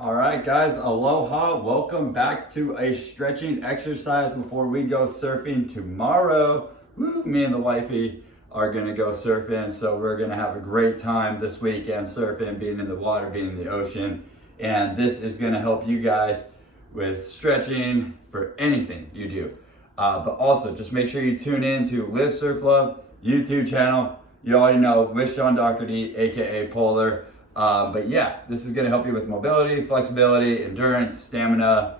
All right, guys, aloha. Welcome back to a stretching exercise before we go surfing tomorrow. Woo, me and the wifey are gonna go surfing, so we're gonna have a great time this weekend surfing, being in the water, being in the ocean. And this is gonna help you guys with stretching for anything you do. But also, just make sure you tune in to Live Surf Love YouTube channel. You already know, with Sean Dougherty, aka Polar. But yeah, this is gonna help you with mobility, flexibility, endurance, stamina,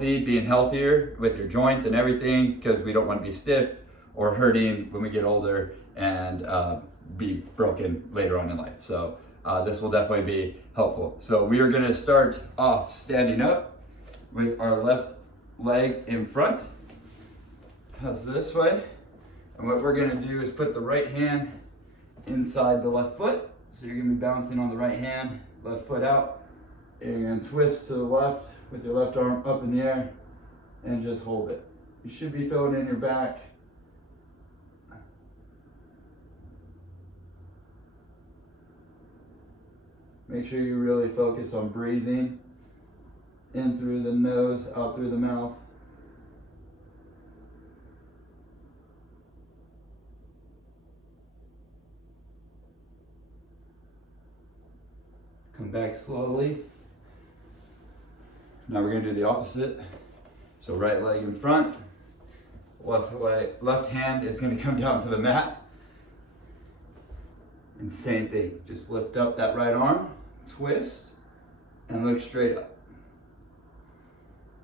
being healthier with your joints and everything, because we don't want to be stiff or hurting when we get older and be broken later on in life. So this will definitely be helpful. So we are gonna start off standing up with our left leg in front. How's this way? And what we're gonna do is put the right hand inside the left foot. So you're gonna be bouncing on the right hand, left foot out, and twist to the left with your left arm up in the air and just hold it. You should be feeling it in your back. Make sure you really focus on breathing in through the nose, out through the mouth. Come back slowly. Now we're gonna do the opposite. So right leg in front, left hand is gonna come down to the mat. And same thing, just lift up that right arm, twist, and look straight up.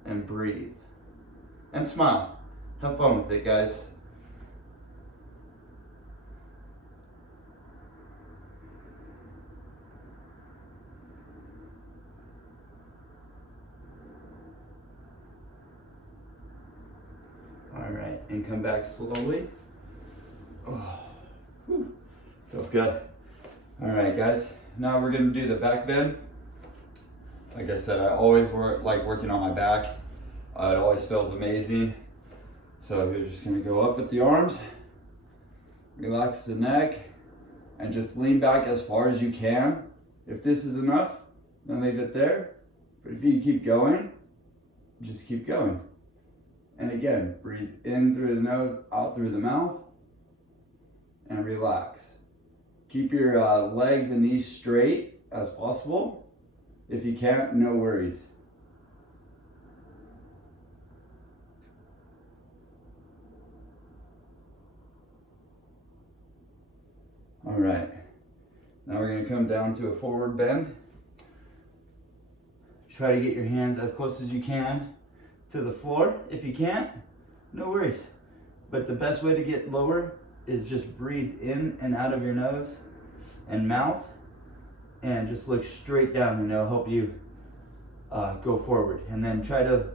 And breathe. And smile. Have fun with it, guys. All right, and come back slowly. Oh, whew, feels good. All right, guys, now we're gonna do the back bend. Like I said, I always like working on my back. It always feels amazing. So you're just gonna go up with the arms, relax the neck, and just lean back as far as you can. If this is enough, then leave it there. But if you keep going, just keep going. And again, breathe in through the nose, out through the mouth, and relax. Keep your legs and knees straight as possible. If you can't, no worries. All right, now we're gonna come down to a forward bend. Try to get your hands as close as you can to the floor. If you can't, no worries. But the best way to get lower is just breathe in and out of your nose and mouth, and just look straight down, and it'll help you go forward. And then try to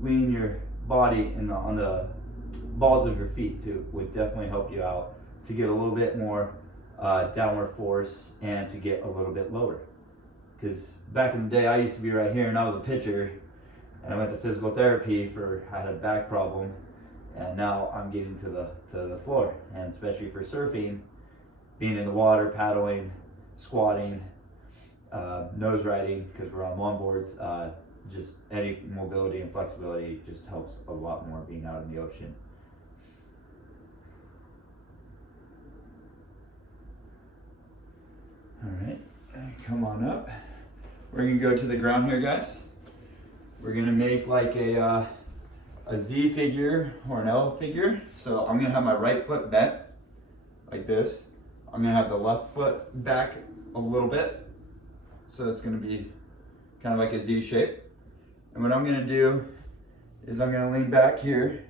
lean your body on the balls of your feet too. Would definitely help you out to get a little bit more downward force and to get a little bit lower. Because back in the day, I used to be right here, and I was a pitcher. And I went to physical therapy I had a back problem, and now I'm getting to the floor. And especially for surfing, being in the water, paddling, squatting, nose riding, because we're on longboards, just any mobility and flexibility just helps a lot more being out in the ocean. All right, come on up. We're gonna go to the ground here, guys. We're gonna make like a Z figure or an L figure. So I'm gonna have my right foot bent like this. I'm gonna have the left foot back a little bit. So it's gonna be kind of like a Z shape. And what I'm gonna do is I'm gonna lean back here,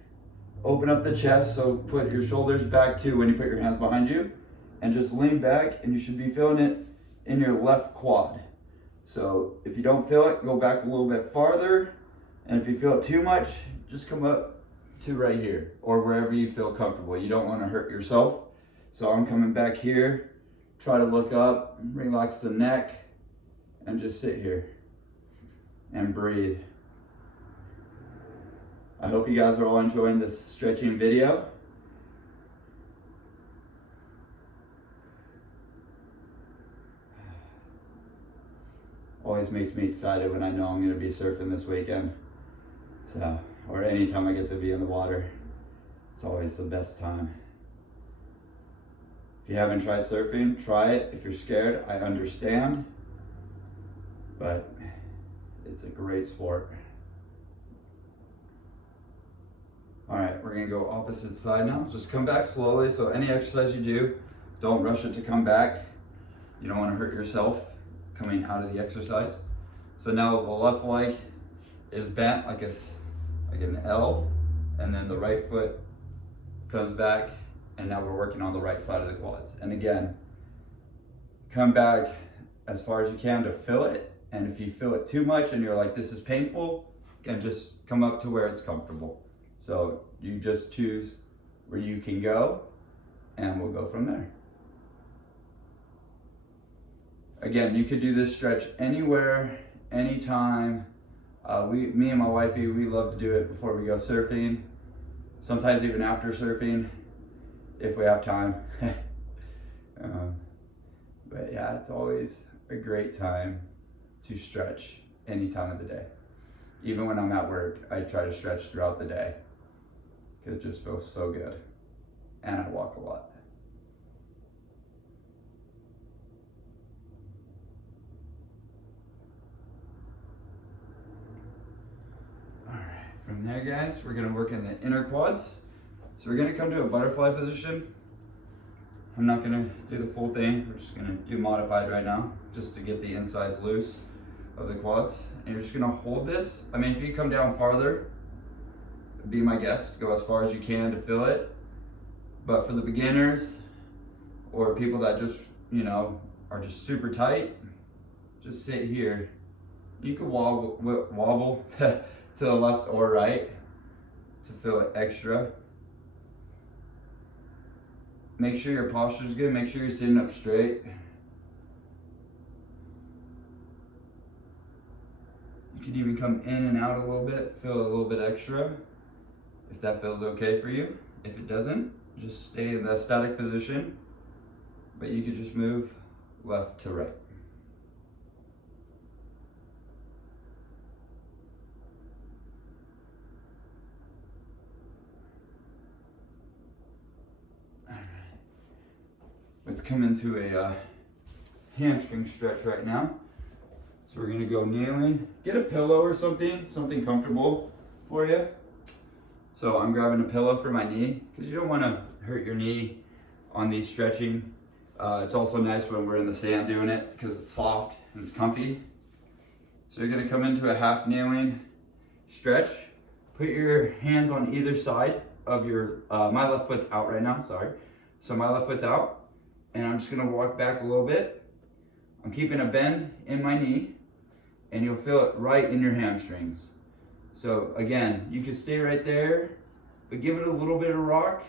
open up the chest. So put your shoulders back too when you put your hands behind you, and just lean back, and you should be feeling it in your left quad. So if you don't feel it, go back a little bit farther. And if you feel it too much, just come up to right here or wherever you feel comfortable. You don't want to hurt yourself. So I'm coming back here, try to look up, relax the neck, and just sit here and breathe. I hope you guys are all enjoying this stretching video. always makes me excited when I know I'm gonna be surfing this weekend. So, or anytime I get to be in the water, it's always the best time. If you haven't tried surfing, try it. If you're scared, I understand, but it's a great sport. All right, we're gonna go opposite side now. Just come back slowly. So any exercise you do, don't rush it to come back. You don't wanna hurt yourself coming out of the exercise. So now the left leg is bent like an L, and then the right foot comes back, and now we're working on the right side of the quads. And again, come back as far as you can to feel it. And if you feel it too much and you're like, this is painful, you can just come up to where it's comfortable. So you just choose where you can go, and we'll go from there. Again, you could do this stretch anywhere, anytime. Me and my wifey, we love to do it before we go surfing. Sometimes even after surfing, if we have time. But yeah, it's always a great time to stretch any time of the day. Even when I'm at work, I try to stretch throughout the day because it just feels so good. And I walk a lot. All right, from there, guys, we're gonna work in the inner quads. So we're gonna come to a butterfly position. I'm not gonna do the full thing. We're just gonna do modified right now, just to get the insides loose of the quads. And you're just gonna hold this. I mean, if you come down farther, be my guest, go as far as you can to feel it. But for the beginners or people that just, are just super tight, just sit here. You can wobble to the left or right to feel it extra. Make sure your posture is good. Make sure you're sitting up straight. You can even come in and out a little bit, feel a little bit extra, if that feels okay for you. If it doesn't, just stay in the static position, but you could just move left to right. Let's come into a hamstring stretch right now. So we're gonna go kneeling. Get a pillow or something comfortable for you. So I'm grabbing a pillow for my knee because you don't wanna hurt your knee on these stretching. It's also nice when we're in the sand doing it because it's soft and it's comfy. So you're gonna come into a half kneeling stretch. Put your hands on either side of your, my left foot's out right now, sorry. So my left foot's out. And I'm just gonna walk back a little bit. I'm keeping a bend in my knee, and you'll feel it right in your hamstrings. So again, you can stay right there, but give it a little bit of rock.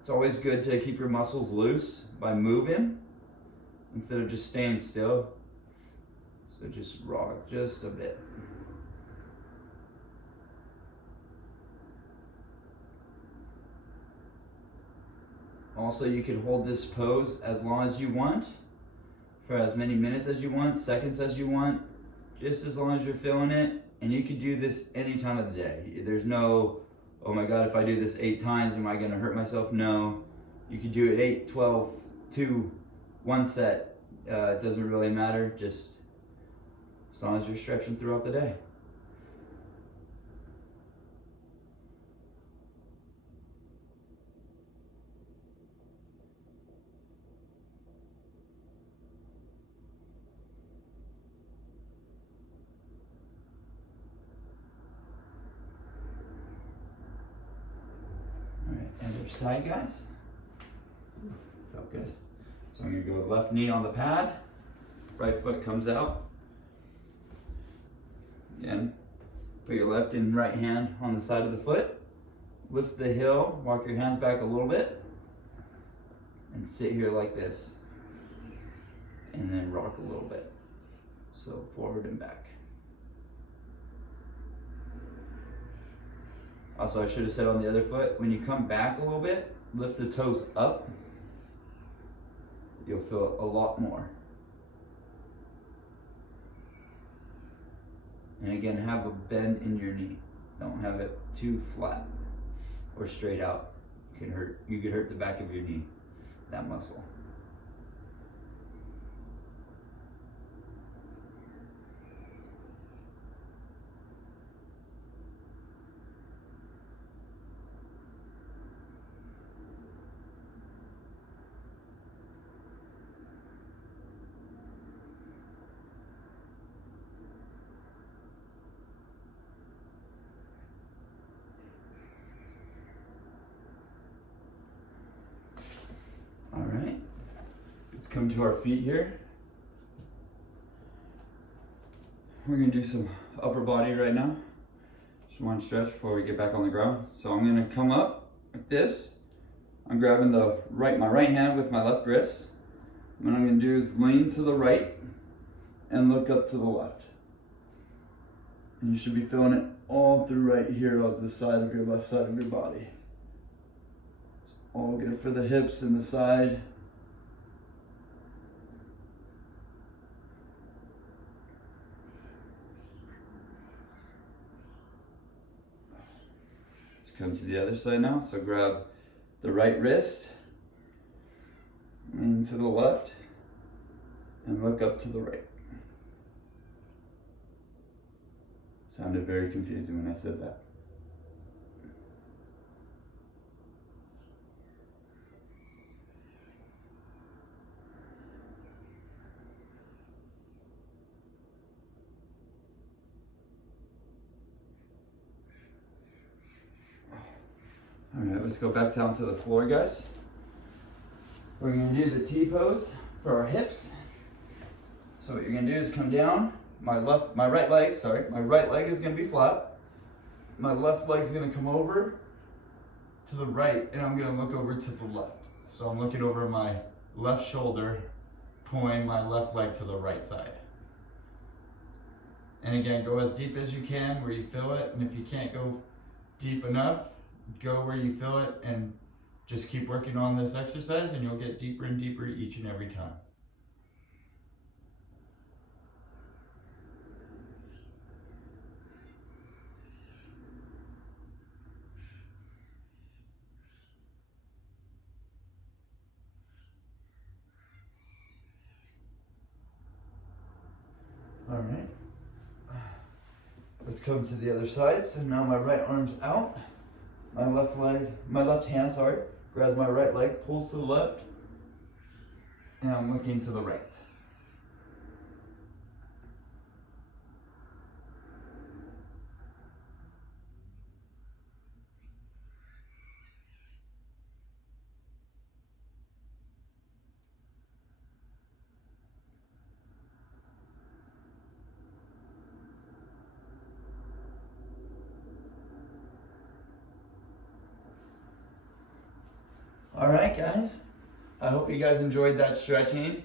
It's always good to keep your muscles loose by moving instead of just staying still. So just rock just a bit. Also, you can hold this pose as long as you want, for as many minutes as you want, seconds as you want, just as long as you're feeling it. And you can do this any time of the day. There's no, oh my God, if I do this 8 times, am I gonna hurt myself? No. You can do it 8, 12, 2, 1 set. It doesn't really matter, just as long as you're stretching throughout the day. Other side, guys. Felt good. So I'm gonna go left knee on the pad, right foot comes out. Again, put your left and right hand on the side of the foot. Lift the heel, walk your hands back a little bit, and sit here like this. And then rock a little bit. So forward and back. Also, I should have said on the other foot, when you come back a little bit, lift the toes up. You'll feel a lot more. again, have a bend in your knee. Don't have it too flat or straight out. You could hurt the back of your knee, that muscle. All right, let's come to our feet here. We're gonna do some upper body right now. Just one stretch before we get back on the ground. So I'm gonna come up like this. I'm grabbing my right hand with my left wrist. What I'm gonna do is lean to the right and look up to the left. And you should be feeling it all through right here on the side of your left side of your body. All good for the hips and the side. Let's come to the other side now. So grab the right wrist, lean to the left, and look up to the right. Sounded very confusing when I said that. All right, let's go back down to the floor, guys. We're gonna do the T pose for our hips. So what you're gonna do is come down. My right leg is gonna be flat. My left leg's gonna come over to the right, and I'm gonna look over to the left. So I'm looking over my left shoulder, pulling my left leg to the right side. And again, go as deep as you can where you feel it, and if you can't go deep enough, go where you feel it and just keep working on this exercise, and you'll get deeper and deeper each and every time. All right, let's come to the other side. So now my right arm's out. My left hand, grabs my right leg, pulls to the left, and I'm looking to the right. All right, guys, I hope you guys enjoyed that stretching,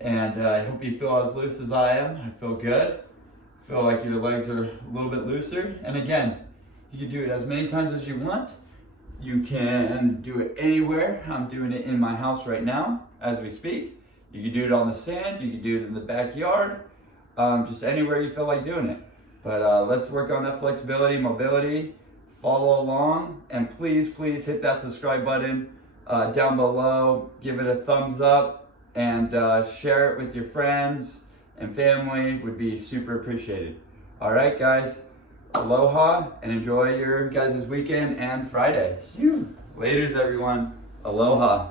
and I hope you feel as loose as I am. I feel good. I feel like your legs are a little bit looser. And again, you can do it as many times as you want. You can do it anywhere. I'm doing it in my house right now as we speak. You can do it on the sand. You can do it in the backyard, just anywhere you feel like doing it. But let's work on that flexibility, mobility, follow along, and please hit that subscribe button down below. Give it a thumbs up, and share it with your friends and family. Would be super appreciated. All right, guys, aloha, and enjoy your guys' weekend and Friday. Laters, everyone. Aloha.